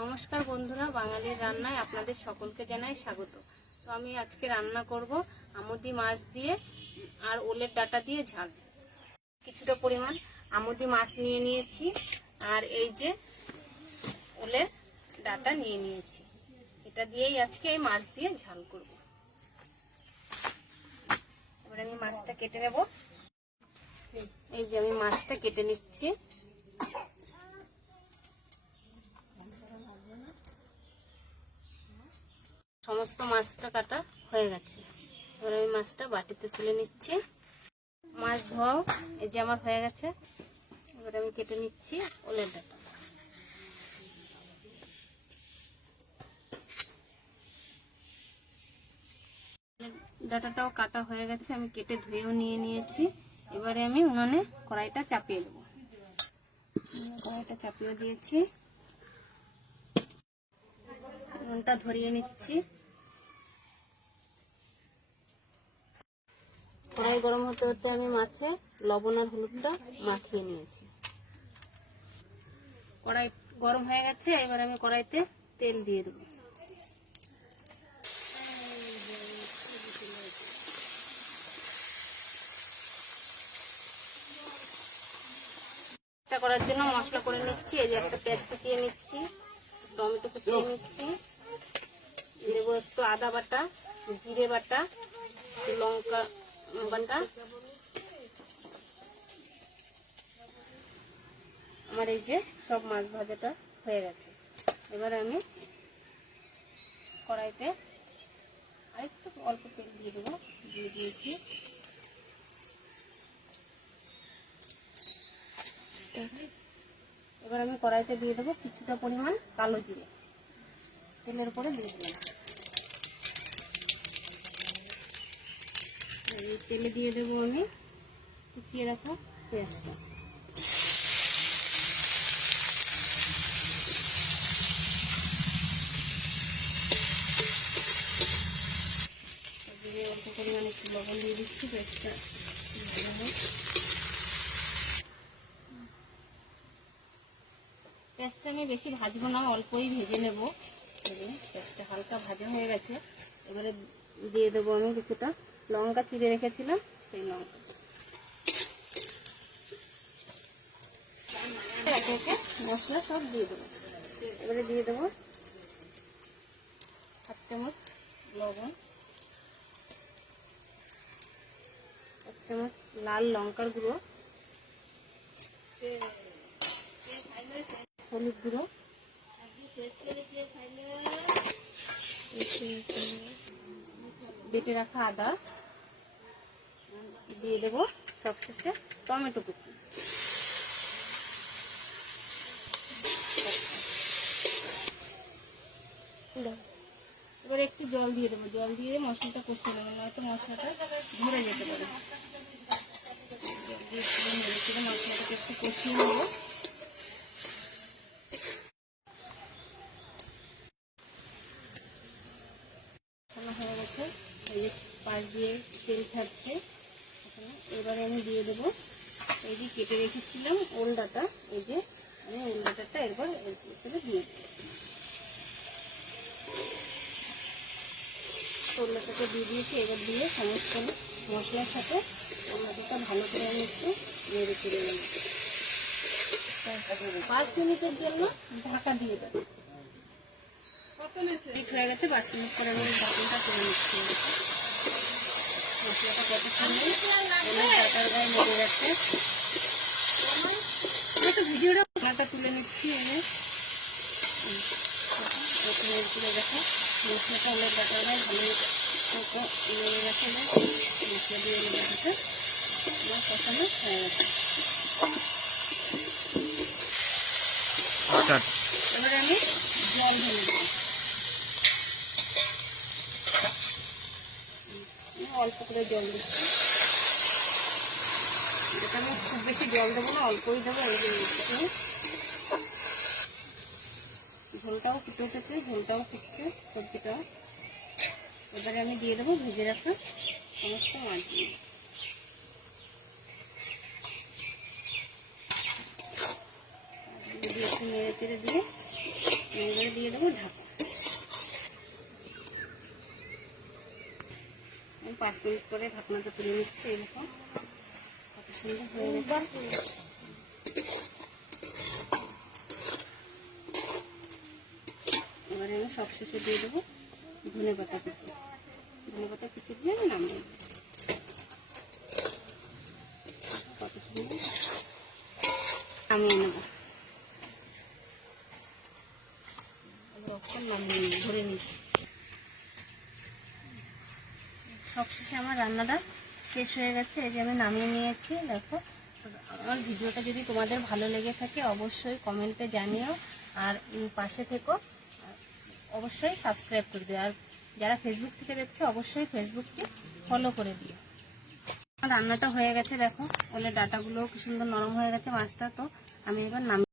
নমস্কার বন্ধুরা, বাঙালির রান্নায় আপনাদের সকলকে জানাই স্বাগত। তো আমি আজকে রান্না করব আমুদি মাছ দিয়ে আর ওলের ডাঁটা দিয়ে ঝাল। কিছুটা পরিমাণ আমুদি মাছ নিয়ে নিয়েছি আর এই যে ওলের ডাঁটা নিয়ে নিয়েছি। এটা দিয়েই আজকে এই মাছ দিয়ে ঝাল করব। এবার আমি মাছটা কেটে নেব। এই যে আমি মাছটা কেটে নিচ্ছি। সমস্ত মাছটা কাটা হয়ে গেছে। এবার আমি মাছটা বাটিতে তুলে নিচ্ছি। মাছ ধোয়াও এই যে আমার হয়ে গেছে। এবার আমি কেটে নিচ্ছি ওলের ডাঁটা। ডাঁটাটাও কাটা হয়ে গেছে, আমি কেটে ধুয়েও নিয়ে নিয়েছি। এবারে আমি উনুনে কড়াইটা চাপিয়ে দেবো। কড়াইটা চাপিয়ে দিয়েছি, উনুনটা ধরিয়ে নিচ্ছি। কড়াই গরম হতে হতে আমি মাছে লবণ আর হলুদটা মাখিয়ে নিয়েছি। কড়াই গরম হয়ে গেছে, এবার আমি কড়াইতে তেল দিয়ে দেবো। করার জন্য মশলা করে নিচ্ছি। এই যে একটা পেঁয়াজ কুচিয়ে নিচ্ছি, টমেটো কুচিয়ে নিচ্ছি, দেবো একটু আদা বাটা, জিরে বাটা, লঙ্কা বাটা। আমার এই যে সব মাছ ভাজাটা হয়ে গেছে। এবার আমি কড়াইতে আরেকটু অল্প তেল দিয়ে দেবো। দিয়ে দিয়েছি। এবার আমি কড়াইতে দিয়ে দেবো কিছুটা পরিমাণ কালো জিরে। তেলের উপরে দিয়ে দিলাম। এই তেলে দিয়ে দেবো আমি কুচিয়ে রাখা পেঁয়াজটা। অল্প পরিমাণে একটু লবণ দিয়ে দিচ্ছি। পেঁয়াজটা পেঁয়াজটা আমি বেশি ভাজবো না, অল্পই ভেজে নেব। পেঁয়াজটা হালকা ভাজা হয়ে গেছে। এবারে দিয়ে দেবো আমি কিছুটা লঙ্কা চিড়ে রেখেছিলাম, সেই লঙ্কা একে একে মশলা সব দিয়ে দেবো। এবারে দিয়ে দেবো 1 চামচ লবণ, 1 চামচ লাল লঙ্কার গুঁড়ো, হলুদ গুঁড়ো, বেটে রাখা আদা, দিয়ে দেবো সবশেষে টমেটো কুচি। এবার একটু জল দিয়ে দেবো। জল দিয়ে মশলাটা কষিয়ে নেবো, নয়তো মশলাটা ধরে যেতে পারে। মশলাটাকে একটু কষিয়ে নেবো। হয়ে গেছে, এই যে পাশ দিয়ে তেল ছাড়ছে। এবারে আমি দিয়ে দেবো এই যে কেটে রেখেছিলাম ওল ডাঁটা। এই যে আমি ওল ডাঁটাটা এবার এর দিয়ে দেবো। ওল ডাঁটাটা দিয়ে দিয়েছি। এবার দিয়ে সমস্ত মশলার সাথে ওল ডাঁটাটা ভালো করে আমি একটু নেড়ে চেড়ে নেব। 5 মিনিটের জন্য ঢাকা দিয়ে দেবো। হয়ে গেছে, 5 মিনিট পরে আমি ঢাকনটা তুলে নিচ্ছি। মশলাটা কত সুন্দর ডাটার গায়ে লেগে যাচ্ছে। ভিডিওটা রান্নাটা তুলে নিচ্ছি। এনে তুলে দেখো মশলাটা হলে ডাটার গায়ে ভালো লেগে গেছে। মশলা দিয়ে ডাটাতে আমার কষানো হয়ে গেছে। এবারে আমি জল ঢেলে দেবো। অল্প করে জল দিচ্ছি। এটা আমি খুব বেশি জল দেবো না, অল্পই দেবো। এই যে ঝোলটাও ফুটে উঠেছে, ঝোলটাও ফুটছে সবজিটাও। এবারে আমি দিয়ে দেবো ভেজে রাখা সমস্ত মাছগুলো। একটু নেড়ে চেড়ে দিয়ে এবারে দিয়ে দেবো ঢাকা। আমি 5 মিনিট পরে ঢাকনাটা তুলে নিচ্ছি। এরকম কত সুন্দর হয়ে গেছে। এবারে আমি সবশেষে দিয়ে দেবো ধনেপাতা কুচি। ধনেপাতা কুচি দিয়ে আমি নামিয়ে দেবো। কত সুন্দর নামিয়ে নেবো। নামিয়ে ধরে নিচ্ছি। সবশেষে আমার রান্নাটা শেষ হয়ে গেছে। এই যে আমি নামিয়ে নিয়েছি। দেখো, আমার ভিডিওটা যদি তোমাদের ভালো লেগে থাকে অবশ্যই কমেন্টে জানিও, আর পাশে থেকো, অবশ্যই সাবস্ক্রাইব করে দিও। আর যারা ফেসবুক থেকে দেখছো অবশ্যই ফেসবুককে ফলো করে দিও। রান্নাটা হয়ে গেছে। দেখো ওলের ডাটাগুলো কি সুন্দর নরম হয়ে গেছে মাছটা। তো আমি এবার নামিয়ে